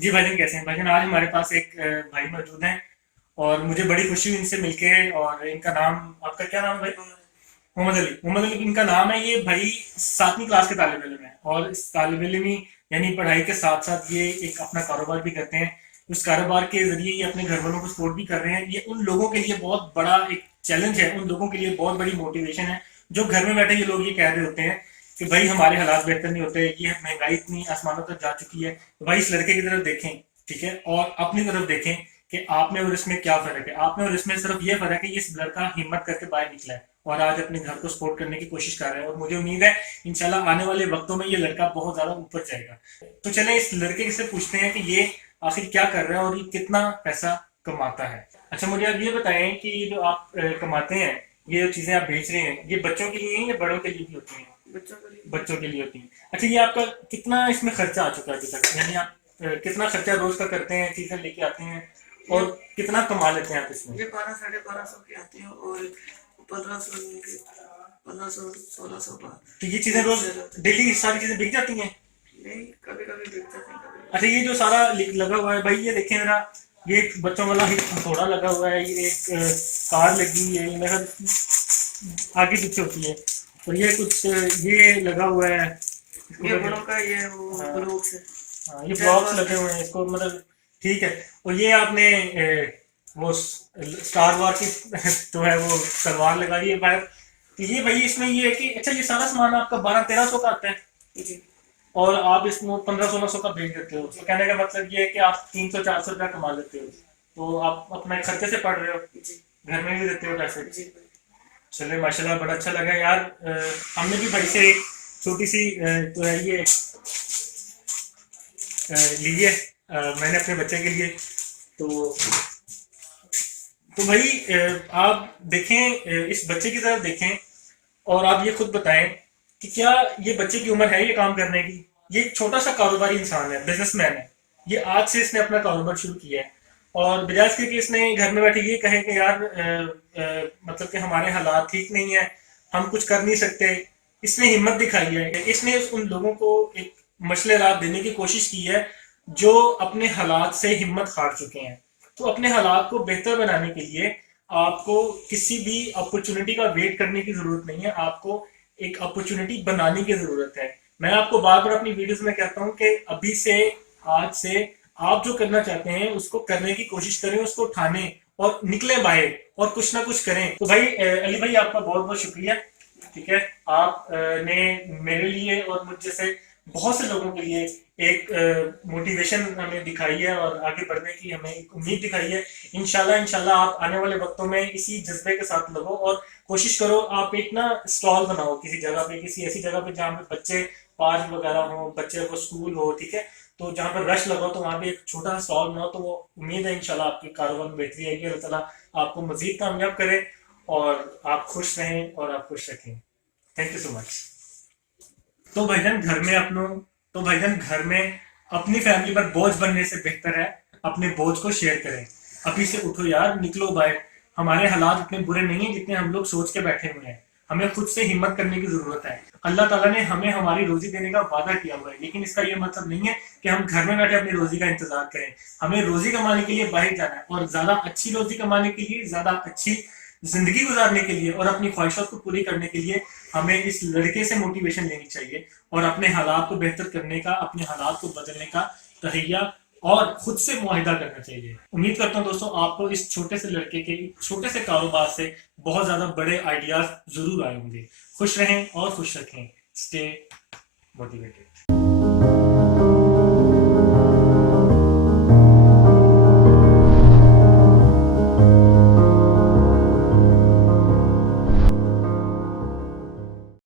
जी भाईजान, कैसे हैं भाईजान? आज हमारे पास एक भाई मौजूद हैं और मुझे बड़ी खुशी हुई इनसे मिलके। और इनका नाम, आपका क्या नाम है भाई? मोहम्मद अली। मोहम्मद अली इनका नाम है। ये भाई 7वीं क्लास के तालिब इल्म है और इस तालिब इल्म यानी पढ़ाई के साथ साथ ये एक अपना कारोबार भी करते हैं। उस कारोबार के जरिए ये अपने घर वालों को सपोर्ट भी कर रहे हैं। ये उन लोगों के लिए बहुत बड़ा एक चैलेंज है, उन लोगों के लिए बहुत बड़ी मोटिवेशन है जो घर में बैठे ये लोग ये कह रहे होते हैं कि भाई हमारे हालात बेहतर नहीं होते, ये महंगाई इतनी आसमानों तक जा चुकी है। तो भाई इस लड़के की तरफ देखें, ठीक है, और अपनी तरफ देखें कि आपने और इसमें क्या फर्क है। आपने और इसमें सिर्फ ये फर्क है कि इस लड़का हिम्मत करके बाहर निकला है और आज अपने घर को सपोर्ट करने की कोशिश कर रहा है। और मुझे उम्मीद है इंशाल्लाह आने वाले वक्तों में ये लड़का बहुत ज्यादा ऊपर जाएगा। तो चले इस लड़के से पूछते हैं कि ये आखिर क्या कर रहा है और ये कितना पैसा कमाता है। अच्छा, मुझे आप ये बताएं कि ये जो आप कमाते हैं, ये जो चीजें आप बेच रहे हैं, ये बच्चों के लिए हैं या बड़ों के लिए भी होती हैं? बच्चों के लिए होती हैं। अच्छा, ये आपका कितना इसमें खर्चा आ चुका है अभी तक? यानी आप कितना खर्चा रोज का करते हैं, चीजें लेके आते हैं, और कितना कमा लेते हैं आप इसमें? ये 12-12.5 की आती है और 1500 की, 1500-1600 का। तो ये चीजें रोज डेली सारी चीजें बिक जाती हैं? नहीं, कभी कभी बिकता है, कभी अच्छा, ये जो सारा लगा हुआ है भाई, ये देखें जरा, ये एक बच्चों वाला ही हथौड़ा लगा हुआ है, ये एक कार लगी हुई है, ये मेरा आगे पीछे होती है, और ये कुछ ये लगा हुआ है इसको ये बड़ों का, ये वो हाँ, ब्लॉक्स है। हाँ, ये ब्लॉक्स लगे हुए हैं इसको, मतलब ठीक है। और ये आपने वो स्टार वॉर की जो है वो तलवार लगाई है भाई। तो ये भाई इसमें ये है कि अच्छा, ये सारा सामान आपका 1200-1300 का आता है जी और आप इसमें 1500-1600 का बेच देते हो। तो कहने का मतलब ये है कि आप 300-400 रुपया कमा लेते हो। तो आप अपने खर्चे से पढ़ रहे हो, जी घर में भी देते हो पैसे। जी। चले माशाल्लाह, बड़ा अच्छा लगा यार। हमने भी भाई से एक छोटी सी तो है ये ली है, मैंने अपने बच्चे के लिए। तो भाई आप देखें, इस बच्चे की तरफ देखें और आप ये खुद बताएं कि क्या ये बच्चे की उम्र है ये काम करने की? ये एक छोटा सा कारोबारी इंसान है, बिजनेसमैन है। ये आज से इसने अपना कारोबार शुरू किया है और बजाय इसके कि इसने घर में बैठे ये कहे कि यार मतलब कि हमारे हालात ठीक नहीं है, हम कुछ कर नहीं सकते, इसने हिम्मत दिखाई है। इसने उन लोगों को एक मसले रात देने की कोशिश की है जो अपने हालात से हिम्मत हार चुके हैं। तो अपने हालात को बेहतर बनाने के लिए आपको किसी भी अपॉर्चुनिटी का वेट करने की जरूरत नहीं है, आपको एक अपॉर्चुनिटी बनाने की जरूरत है। मैं आपको बार बार अपनी वीडियोस में कहता हूं कि अभी से, आज से आप जो करना चाहते हैं उसको करने की कोशिश करें, उसको ठाने और निकले बाहर और कुछ ना कुछ करें। तो भाई अली भाई, आपका बहुत बहुत शुक्रिया। ठीक है, आप ने मेरे लिए और मुझ जैसे बहुत से लोगों के लिए एक मोटिवेशन हमें दिखाई है और आगे बढ़ने की हमें एक उम्मीद दिखाई है। इंशाल्लाह इंशाल्लाह आप आने वाले वक्तों में इसी जज्बे के साथ लगो और कोशिश करो आप एक ना स्टॉल बनाओ किसी जगह पे, किसी ऐसी जगह पे जहाँ पे बच्चे पार्क वगैरह हो, बच्चे को स्कूल हो, ठीक है। तो जहाँ पर रश लगा तो वहाँ पे एक छोटा सा स्टॉल बनाओ। तो वो उम्मीद है इंशाल्लाह आपके कारोबार में बेहतरी आएगी। अल्लाह ताला आपको मजीद कामयाब करे और आप खुश रहें और आप खुश रखें। Thank you so much. तो भाईजान घर में अपनों तो भाईजान घर में अपनी फैमिली पर बोझ बनने से बेहतर है अपने बोझ को शेयर करें। अभी से उठो यार, निकलो बाहर। हमारे हालात इतने बुरे नहीं है जितने हम लोग सोच के बैठे हुए हैं। हमें खुद से हिम्मत करने की जरूरत है। अल्लाह ताला ने हमें हमारी रोजी देने का वादा किया हुआ है, लेकिन इसका ये मतलब नहीं है कि हम घर में बैठे अपनी रोजी का इंतजार करें। हमें रोजी कमाने के लिए बाहर जाना है और ज्यादा अच्छी रोजी कमाने के लिए, ज्यादा अच्छी जिंदगी गुजारने के लिए और अपनी ख्वाहिशों को पूरी करने के लिए हमें इस लड़के से मोटिवेशन लेनी चाहिए और अपने हालात को बेहतर करने का, अपने हालात को बदलने का तहैया और खुद से मुआहिदा करना चाहिए। उम्मीद करता हूँ दोस्तों आपको इस छोटे से लड़के के छोटे से कारोबार से बहुत ज्यादा बड़े आइडियाज जरूर आए होंगे। खुश रहें और खुश रखें। Stay motivated.